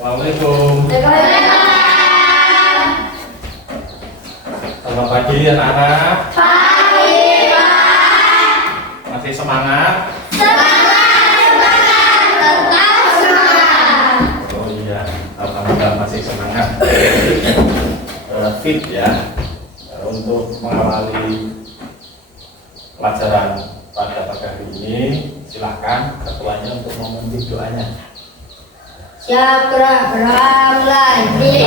Assalamualaikum. Selamat pagi anak-anak. Pagi, Pak. Masih semangat? Tetap semangat. Oh iya, alhamdulillah masih semangat. Fit ya untuk mengawali pelajaran pada pagi hari ini. Silahkan ketuanya untuk memimpin doanya. Siapa lagi?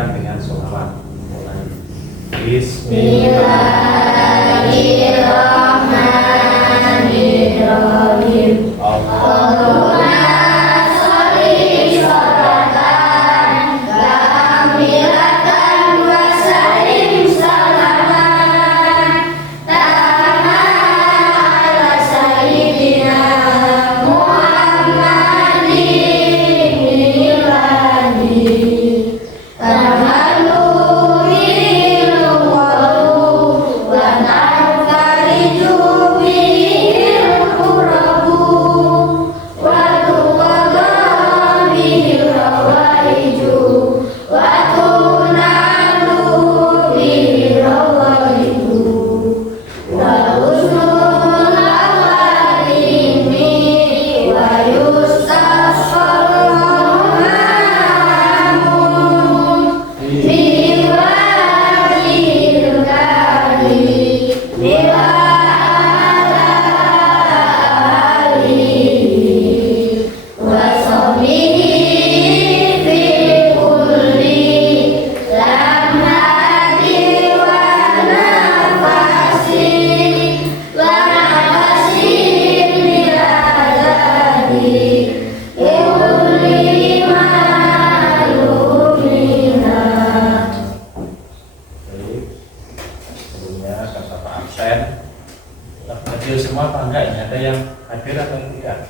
Dengan sholawat mulai. Bismillahirrahmanirrahim. Allahumma sholli sholatan kamilatan wa sallim salaman tamman ala sayyidina Muhammadin miladi. Hadir semua apa enggak ini? Ada yang hadir atau tidak?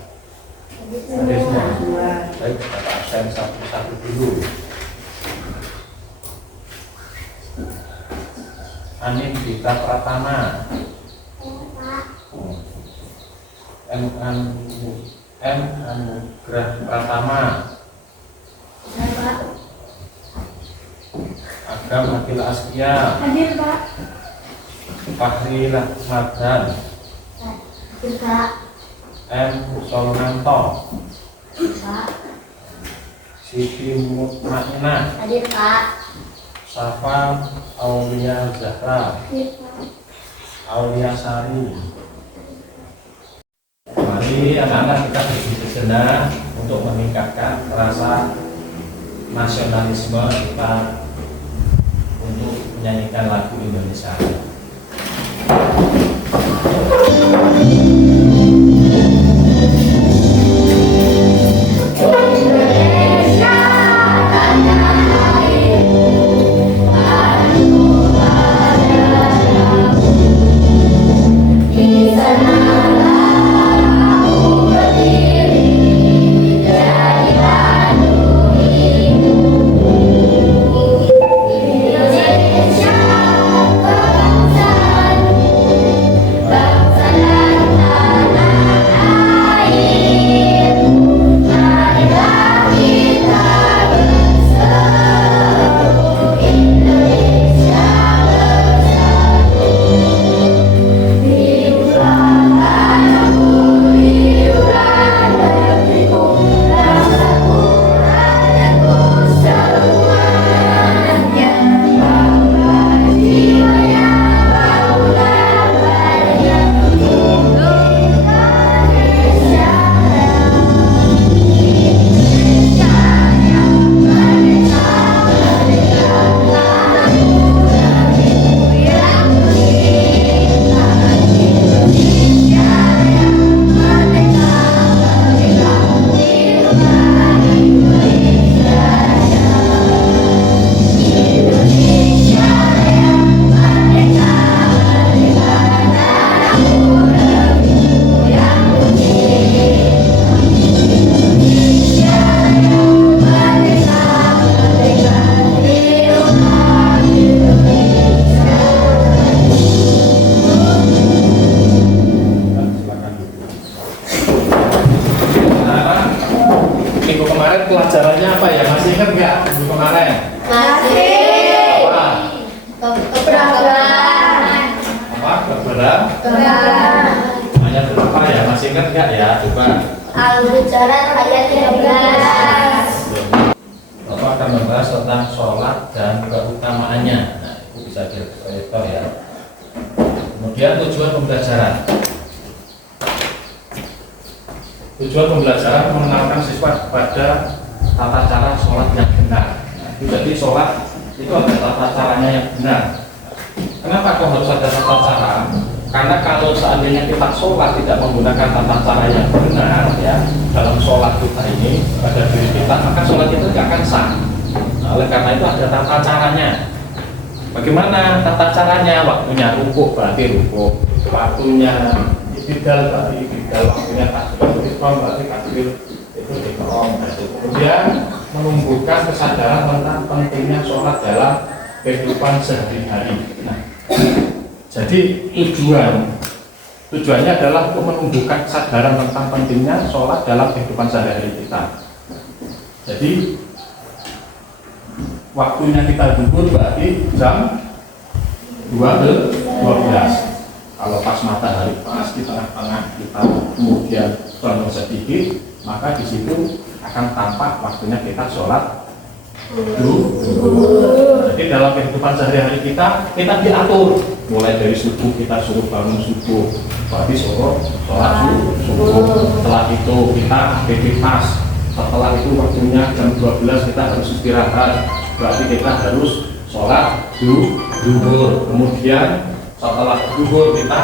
Hadir semua. Baik, Bapak absen satu-satu dulu. Anim Dita Pratama. M Anugrah Pratama. Agam Akil Askia. Hadir, Pak. Fahri Rahmadan. Pak. M Solonanto. Pak. Siti Mutmainah. Hadir, Pak. Safa Aulia Zahra. Hadir, Pak. Aulia Sari. Mari anak-anak kita berdiri sejenak untuk meningkatkan rasa nasionalisme kita untuk menyanyikan lagu Indonesia. minggu kemarin pelajarannya apa ya? Masih ingat nggak minggu kemarin? Masih. Apa? Keberagaman. Apa? Keberagaman. Namanya berapa ya? Masih ingat nggak ya? Coba. Al-Hujurat ayat 13. Bapak akan membahas tentang sholat dan keutamaannya. Nah, itu bisa diproyektor ya. Kemudian tujuan pembelajaran. Tujuan pembelajaran mengenalkan siswa kepada tata cara sholat yang benar. Nah, jadi sholat itu ada tata caranya yang benar. Kenapa kok harus ada tata cara? Karena kalau seandainya kita sholat tidak menggunakan tata cara yang benar ya dalam sholat kita ini pada diri kita, maka sholat itu tidak akan sah. Nah, oleh karena itu ada tata caranya. Bagaimana tata caranya? Waktunya rukuk berarti rukuk, waktunya ibtidal berarti ibtidal, waktunya takbir ihram berarti takbir itu ihram. Kemudian menumbuhkan kesadaran tentang pentingnya sholat dalam kehidupan sehari-hari. Nah, jadi tujuannya adalah untuk menumbuhkan kesadaran tentang pentingnya sholat dalam kehidupan sehari-hari kita. Jadi waktunya kita duduk berarti jam 12. Kalau pas matahari pas di tengah-tengah kita kemudian bangun sedikit, maka di situ akan tampak waktunya kita sholat duhur. Jadi dalam kehidupan sehari-hari kita diatur. Mulai dari subuh kita suruh bangun subuh, berarti suruh sholat subuh. Setelah itu kita aktivitas. Setelah itu waktunya jam 12 kita harus istirahat, berarti kita harus sholat duhur. Kemudian setelah duhur kita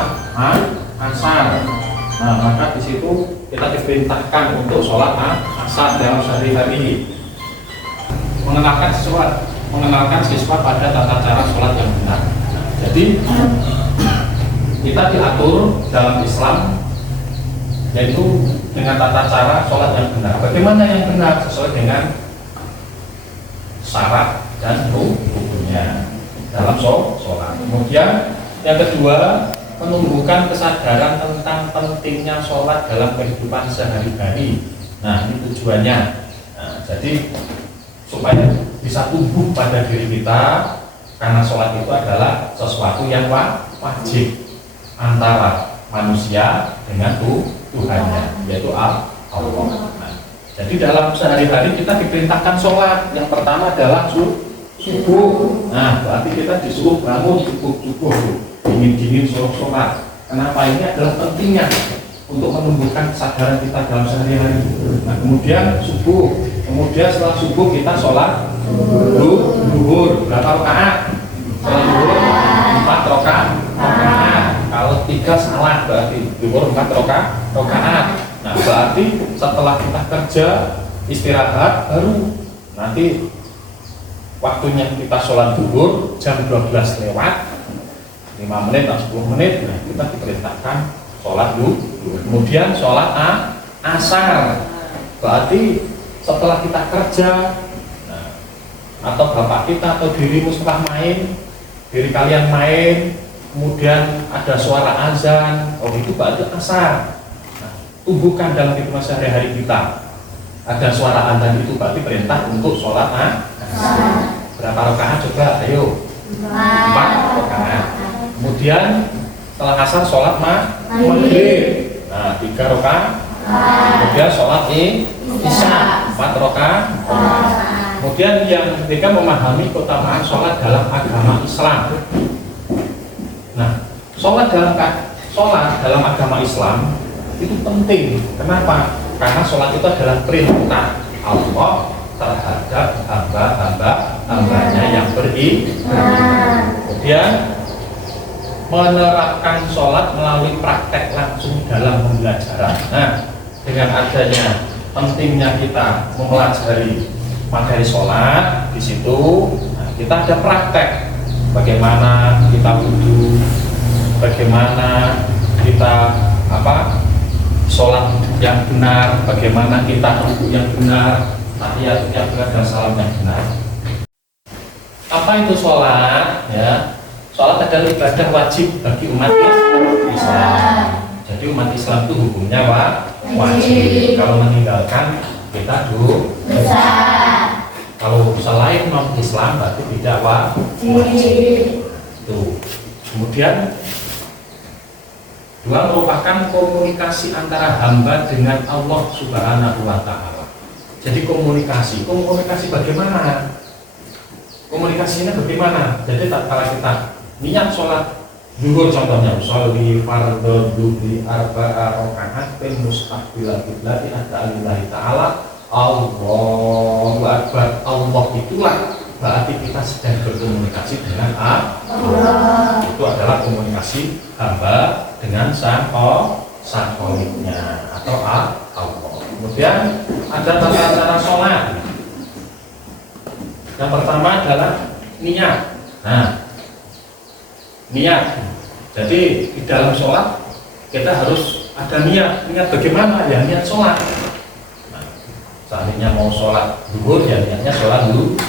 asar. Nah, maka di situ kita diperintahkan untuk sholat asar dalam sehari-hari. Mengenalkan siswa pada tata cara sholat yang benar. Jadi kita diatur dalam Islam yaitu dengan tata cara sholat yang benar. Bagaimana yang benar? Sesuai dengan syarat dan rukunnya dalam sholat. Kemudian yang kedua, menumbuhkan kesadaran tentang pentingnya sholat dalam kehidupan sehari-hari. Nah, ini tujuannya. Nah, jadi supaya bisa tumbuh pada diri kita, karena sholat itu adalah sesuatu yang wajib antara manusia dengan Tuhannya, yaitu Allah. Nah, jadi dalam sehari-hari kita diperintahkan sholat. Yang pertama adalah subuh. Nah, berarti kita disuruh bangun subuh. Dingin-dingin suruh sholat. Kenapa? Ini adalah pentingnya untuk menumbuhkan kesadaran kita dalam sehari-hari. Nah, kemudian subuh. Kemudian setelah subuh kita sholat duhur. Berapa rakaat? Sholat duhur 4 rakaat. Kalau 3 salah berarti duhur 4 rakaat. Nah, berarti setelah kita kerja istirahat baru nanti waktunya kita sholat duhur jam 12 lewat 5 menit atau 10 menit, nah kita diperintahkan sholat duhur. Kemudian sholat asar, berarti setelah kita kerja, nah, atau bapak kita atau dirimu setelah diri kalian main, kemudian ada suara azan, itu berarti asar. Nah, tumbuhkan dalam kehidupan sehari-hari kita. Ada suara azan itu berarti perintah untuk sholat asar. Berapa rakaat coba? Ayo. 4 rakaat. Kemudian setelah asar sholat maghrib. Nah, 3 rakaat. Kemudian sholat isya 4 rakaat. Kemudian yang ketiga memahami keutamaan sholat dalam agama Islam. Nah, sholat dalam agama Islam itu penting. Kenapa? Karena sholat itu adalah perintah Allah terhadap hamba-hambanya yang beriman. Kemudian menerapkan sholat melalui praktek langsung dalam pembelajaran. Nah, dengan adanya pentingnya kita mempelajari materi sholat di situ, nah, kita ada praktek bagaimana kita wudhu, bagaimana kita sholat yang benar, bagaimana kita rukuk yang benar, tahiyat yang benar dan salam yang benar. Apa itu sholat? Ya, sholat adalah ibadah wajib bagi umat Islam. Jadi umat Islam itu hukumnya wajib. Kalau meninggalkan kita dosa. Kalau selain non Islam berarti tidak wajib. Tuh. Kemudian dua merupakan komunikasi antara hamba dengan Allah Subhanahu wa Ta'ala. Jadi komunikasi bagaimana? Komunikasinya bagaimana? Jadi tak kala kita niat sholat zuhur contohnya, sholli fardhu dhuhri arba'a raka'atin mustaqbilal qiblati lillahi ta'ala Allahu akbar. Allah itulah berarti kita sedang berkomunikasi dengan Allah. Itu adalah komunikasi hamba dengan sang Kholiknya atau Allah. Kemudian ada tata cara sholat. Yang pertama adalah niat. Nah, niat. Jadi di dalam sholat kita harus ada niat. Niat bagaimana? Ya niat sholat. Nah, seandainya mau sholat zuhur ya niatnya sholat dulu.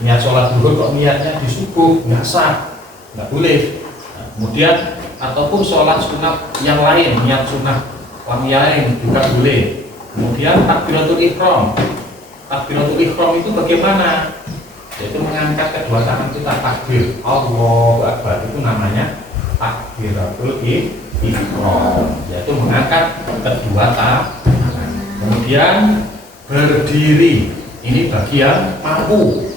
Niat sholat zuhur kok niatnya di subuh nggak sah, nggak boleh. Nah, kemudian ataupun sholat sunat yang lain, niat sunat yang lain juga boleh. Kemudian takbiratul ihram. Takbiratul ihram itu bagaimana? Yaitu mengangkat kedua tangan kita takbir Allahu Akbar, itu namanya takbiratul ihram, yaitu mengangkat kedua tangan. Kemudian berdiri, ini bagian mampu.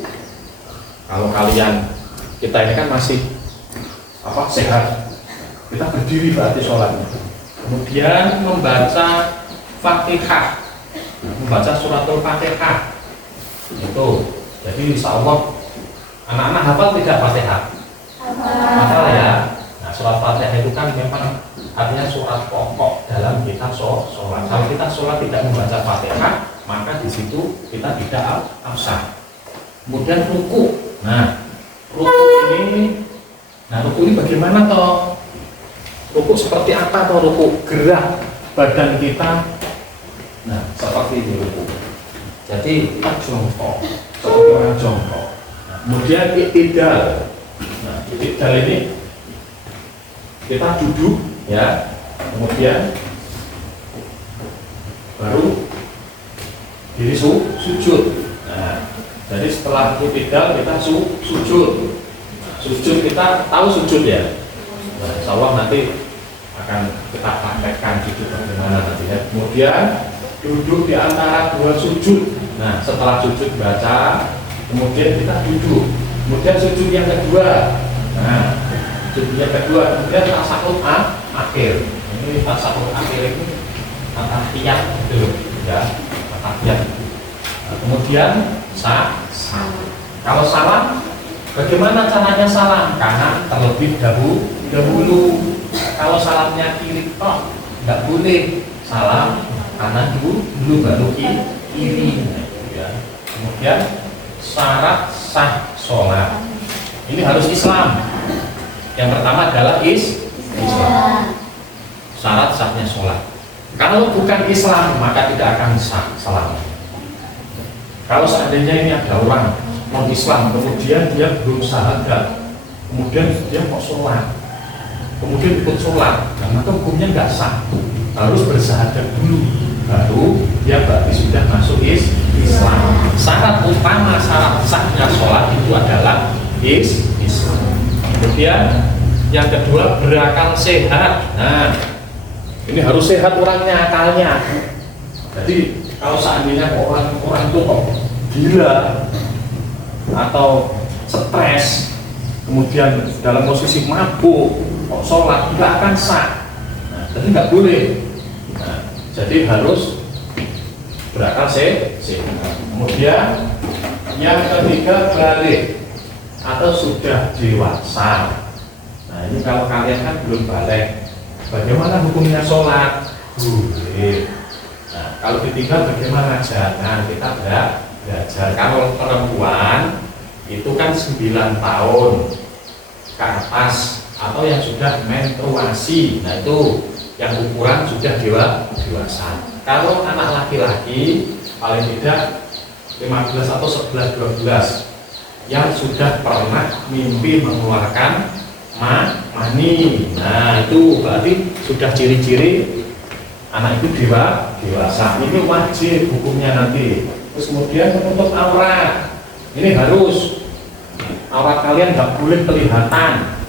Kalau kalian, kita ini kan masih sehat, kita berdiri berarti sholatnya. Kemudian membaca Fatihah, membaca suratul Fatihah itu. Jadi insya Allah anak-anak hafal tidak Fatihah? Hafal ya. Nah, surat Fatihah itu kan memang artinya surat pokok dalam kita sholat. Kalau kita sholat tidak membaca Fatihah, maka di situ kita tidak absah. Kemudian ruku. Nah, ruku ini bagaimana toh? Ruku seperti apa toh ruku? Gerak badan kita. Nah, seperti ini ruku. Jadi kita jongkok, seperti orang jongkok. Nah, kemudian iktidal. Nah, iktidal ini kita duduk ya. Kemudian baru diri sujud. Nah, jadi setelah iktidal kita sujud. Nah, sujud kita tahu sujud ya. Nah, insya Allah nanti akan kita praktekkan sujud bagaimana nanti ya. Kemudian duduk di antara dua sujud. Nah, setelah sujud baca, kemudian kita duduk. Kemudian sujud yang kedua. Nah, sujud yang kedua, kemudian tasawuf akhir. Ini tasawuf akhir ini tahiyat gitu ya, tahiyat. Nah, kemudian kalau salam, bagaimana caranya salam? Kanan terlebih dahulu. Kalau salamnya kiri toh nggak boleh, salam kanan dulu baru kiri. Nah, ya. Kemudian syarat sah sholat ini harus Islam. Yang pertama adalah Islam. Syarat sahnya sholat. Kalau bukan Islam maka tidak akan sah salat. Kalau seandainya ini ada orang non Islam kemudian dia belum syahadat, kemudian dia mau sholat, kemudian ikut sholat, nah, maka hukumnya nggak sah. Harus bersyahadat dulu, baru dia berarti sudah masuk Islam. Syarat utama syarat sahnya sholat itu adalah Islam. Kemudian yang kedua berakal sehat. Nah, ini harus sehat orangnya, akalnya. Jadi kalau seandainya orang itu kok gila atau stres, kemudian dalam posisi mabuk, kok sholat tidak akan sah. Nah, jadi nggak boleh. Nah, jadi harus berakal sehat. Kemudian yang ketiga balik atau sudah dewasa. Nah, ini kalau kalian kan belum balik, bagaimana hukumnya sholat? Boleh. Nah, kalau ditinggal bagaimana? Jangan, kita belajar. Kalau perempuan itu kan 9 tahun ke atas atau yang sudah menstruasi, nah itu yang ukuran sudah dewasa. Kalau anak laki-laki paling tidak 15 atau 11, 12 yang sudah pernah mimpi mengeluarkan mani. Nah, itu berarti sudah ciri-ciri anak itu dewasa. Ini wajib hukumnya nanti. Terus kemudian menutup aurat. Ini harus. Aurat kalian nggak boleh kelihatan.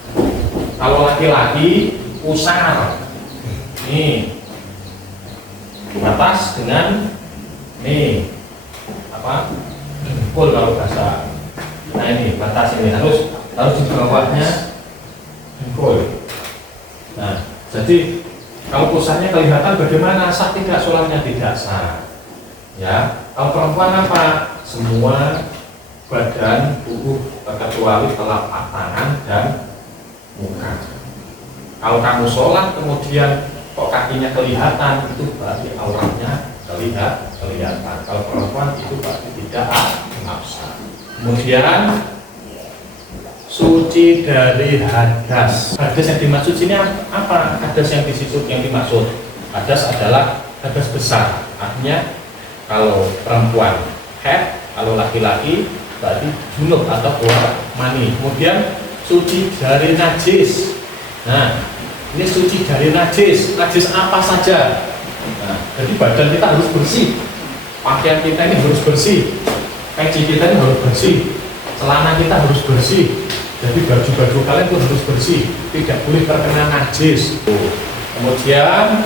Kalau laki-laki pusar. Nih. Batas dengan nih apa? Full kalau bahasa. Nah ini batas ini harus di bawahnya full. Nah, jadi kalau pusatnya kelihatan bagaimana sah tidak sholatnya tidak sah. Ya, kalau perempuan apa? Semua badan tubuh kecuali telapak tangan dan muka. Kalau kamu sholat kemudian kok kakinya kelihatan, itu berarti auratnya kelihatan. Kalau perempuan itu berarti tidak nafsa. Kemudian suci dari hadas. Hadas yang dimaksud sini apa? Hadas yang dimaksud. Hadas adalah hadas besar. Artinya kalau perempuan haid, kalau laki-laki berarti junub atau keluar mani. Kemudian suci dari najis. Nah, ini suci dari najis. Najis apa saja? Nah, jadi badan kita harus bersih. Pakaian kita ini harus bersih. Peci kita ini harus bersih. Celana kita harus bersih. Jadi baju-baju kalian pun harus bersih, tidak boleh terkena najis. Kemudian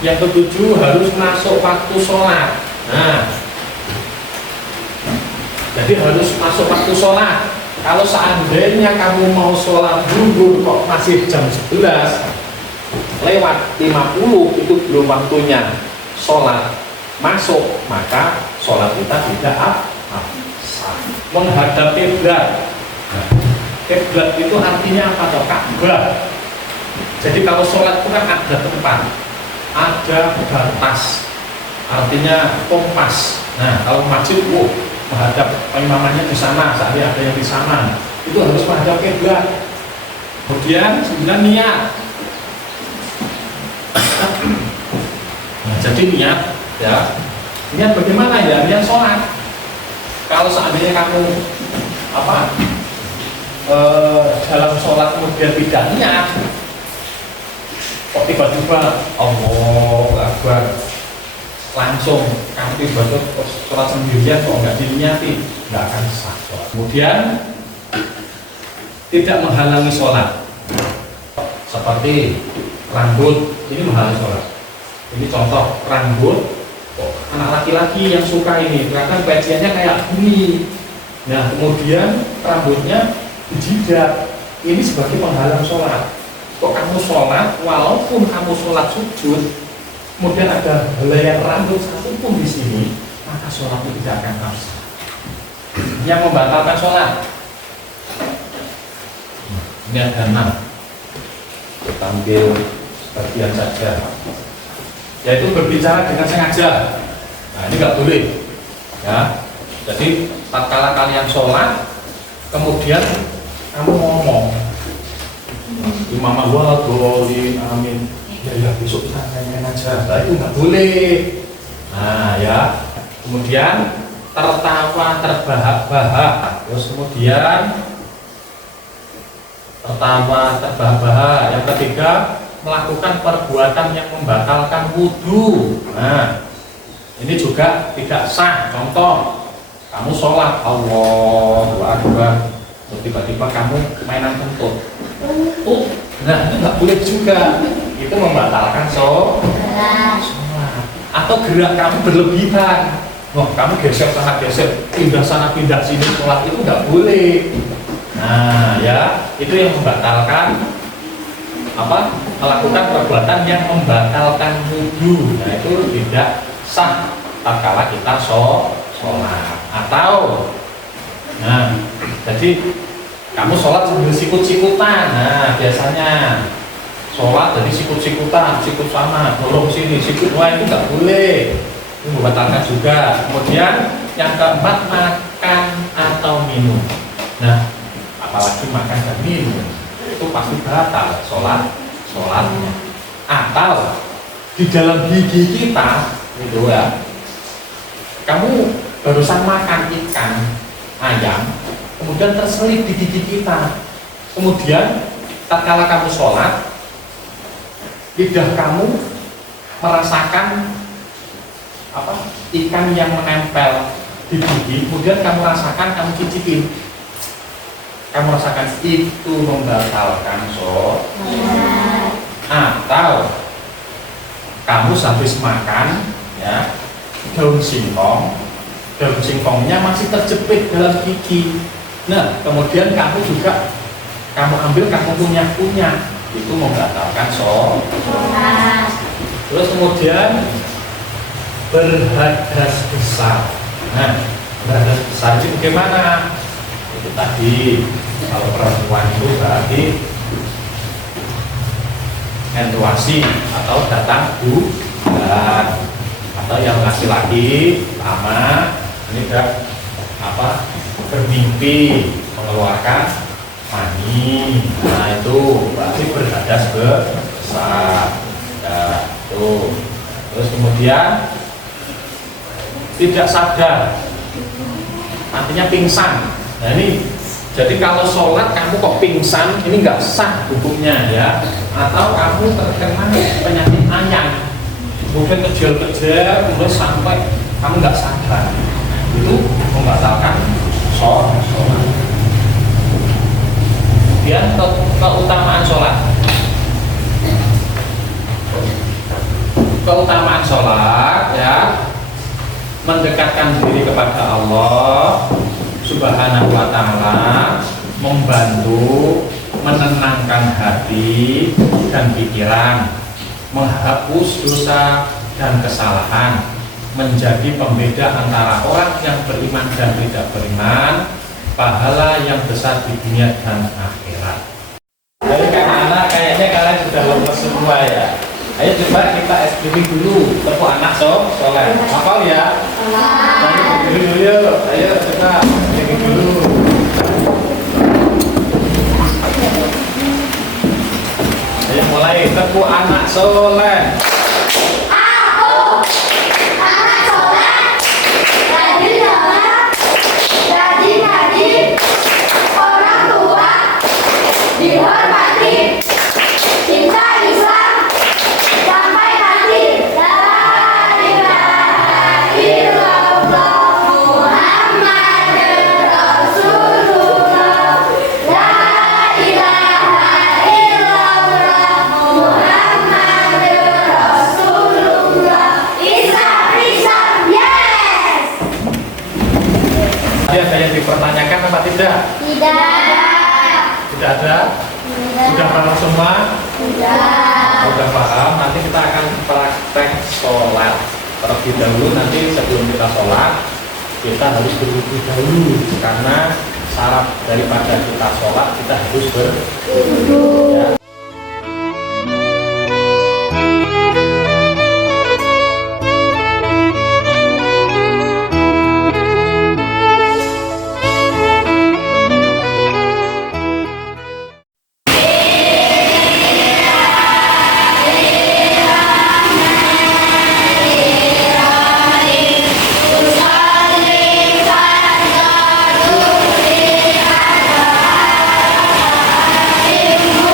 yang ketujuh harus masuk waktu sholat. Nah, jadi harus masuk waktu sholat. Kalau seandainya kamu mau sholat zuhur kok masih jam 11 lewat 50 itu belum waktunya sholat masuk, maka sholat kita tidak sah. Menghadap kiblat. Kiblat itu artinya apa toh? Ka'bah. Jadi kalau sholat itu kan ada tempat, ada batas, artinya kompas. Nah kalau masjid, menghadap imamannya di sana, saat ada yang di sana, itu harus menghadap kiblat. Kemudian 9 niat. Nah, jadi niat, ya, niat bagaimana ya? Niat sholat. Kalau seandainya kamu dalam sholat kemudian tidak niat, kok tiba-tiba Allahu Akbar langsung kamu tiba-tiba sholat sendirian kok nggak diniati, nggak akan sah sholat. Kemudian tidak menghalangi sholat, seperti rambut ini menghalangi sholat. Ini contoh rambut anak laki-laki yang suka ini, bahkan peciannya kayak gini. Nah kemudian rambutnya dijidat, ini sebagai penghalang sholat. Kok kamu sholat, walaupun kamu sholat sujud, kemudian ada helaian rambut satu pun di sini, maka sholat itu tidak akan sah. Yang membatalkan sholat, ini ada 6. Tampil sebagian saja, yaitu berbicara dengan sengaja. Nah ini nggak boleh, ya. Jadi tatkala kalian sholat, kemudian kamu ngomong, Imam waladhdallin amin, ya besok kita nyanyiin aja. Nah itu nggak boleh. Nah ya, kemudian tertawa terbahak-bahak, terus kemudian tertawa terbahak-bahak. Yang ketiga, melakukan perbuatan yang membatalkan wudhu. Nah ini juga tidak sah. Contoh, kamu sholat Allahu Akbar, terus tiba-tiba kamu mainan kentut. Nah itu nggak boleh juga. Itu membatalkan sholat. Atau gerak kamu berlebihan. Kamu geser sana geser, pindah sana pindah sini, sholat itu nggak boleh. Nah ya, itu yang membatalkan melakukan perbuatan yang membatalkan wudhu. Nah itu tidak sah tatkala kita sholat. Atau jadi kamu sholat sambil sikut-sikutan. Nah biasanya sholat jadi sikut-sikutan, sikut sana, dorong sini, sikut, wah itu nggak boleh, itu membatalkan juga. Kemudian yang keempat, makan atau minum. Nah apalagi makan dan minum itu pasti batal sholatnya. Atau di dalam gigi kita itu ya, kamu barusan makan ikan, ayam, kemudian terselip di gigi kita. Kemudian tatkala kamu sholat, lidah kamu merasakan apa ikan yang menempel di gigi, kemudian kamu rasakan, kamu cicipin, kamu rasakan itu membatalkan sholat, atau kamu habis makan ya daun singkongnya masih terjepit dalam gigi. Nah, kemudian kamu juga kamu ambil, kamu punya itu membatalkan sholat. Terus kemudian berhadas besar. Nah, berhadas besar itu bagaimana? Itu tadi kalau perempuan itu berarti menstruasi atau datang bulan, atau yang laki-laki sama ini udah bermimpi mengeluarkan mani. Nah itu berarti berhadas besar. Nah, tuh. Terus kemudian tidak sadar, artinya pingsan. Nah ini jadi kalau sholat kamu kok pingsan, ini nggak sah hukumnya ya. Atau kamu terkena penyakit anyang, mungkin kecil-kecil, kemudian sampai kamu nggak sadar, itu membatalkan sholat. Kemudian keutamaan sholat. Keutamaan sholat ya, mendekatkan diri kepada Allah Subhanahu wa ta'ala, membantu menenangkan hati dan pikiran, menghapus dosa dan kesalahan, menjadi pembeda antara orang yang beriman dan tidak beriman, pahala yang besar di dunia dan akhirat. Jadi anak kayaknya kalian sudah lepas semua ya. Ayo coba kita SPP dulu, tepuk anak soleh. Hafal ya? Ayo dulu yuk. Ayo coba SPP dulu. Ayo mulai, tepuk anak soleh. Aku anak soleh, rajin sholat, rajin ngaji, orang tua dihormati, cinta Islam sampai mati. La ilaha illallah Muhammadur Rasulullah. La ilaha illallah Muhammadur Rasulullah. Islam, yes. Ada yang dipertanyakan apa tidak? Tidak. Tidak ada? Sudah paham semua? Tidak. Sudah paham, nanti kita akan praktek sholat terlebih dahulu. Nanti sebelum kita sholat, kita harus berwudu dahulu, karena syarat daripada kita sholat, kita harus berwudu ya.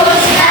Muslim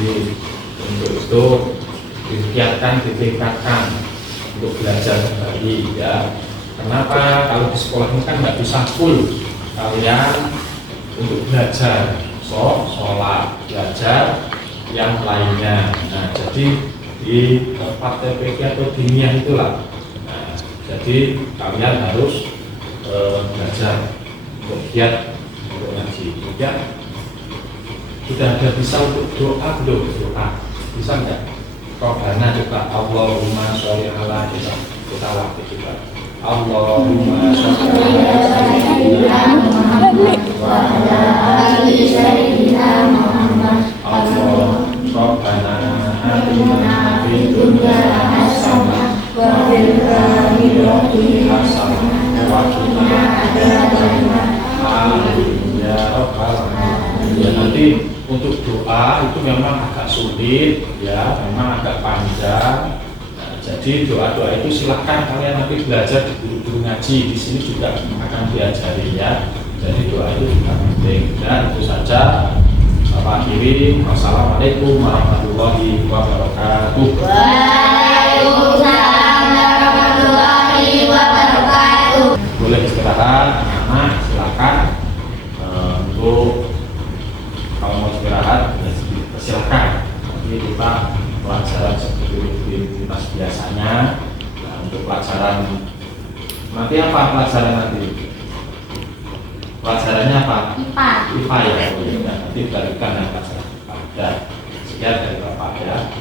Jadi untuk itu digiatkan, ditingkatkan untuk belajar kembali ya. Kenapa? Kalau di sekolah ini kan nggak bisa full kalian untuk belajar, sholat, belajar yang lainnya. Nah, jadi di tempat TPK atau diniyah itulah. Nah, jadi kalian harus belajar untuk giat untuk ngaji. Ya, sudah ada bisa untuk doa belum? Doa bisa nggak? Robbana juga Allahumma sholli ala kita waktu juga Allahumma sholli ala sayyidina Muhammad wa ala ali sayyidina Muhammad. Allah Robbana atina fid dunya hasanah wa fil akhirati hasanah wa qina adzabannar. Amin ya rabbal alamin. Ya, nanti untuk doa itu memang agak sulit ya, memang agak panjang. Nah, jadi doa-doa itu silahkan kalian nanti belajar di guru-guru ngaji di sini juga akan diajari ya. Jadi doa itu juga penting. Dan itu saja. Bapak akhiri. Wassalamualaikum warahmatullahi wabarakatuh. Waalaikumsalam warahmatullahi wabarakatuh. Boleh istirahat, anak silakan untuk kalau mau istirahat ya silakan. Nanti kita pelajaran seperti rutinitas biasanya. Nah, untuk pelajaran nanti apa pelajaran nanti? Pelajarannya apa? IPA. IPA ya. Oh, ya. Nanti berikan yang pelajaran IPA. Ya, sekian dari Bapak ya.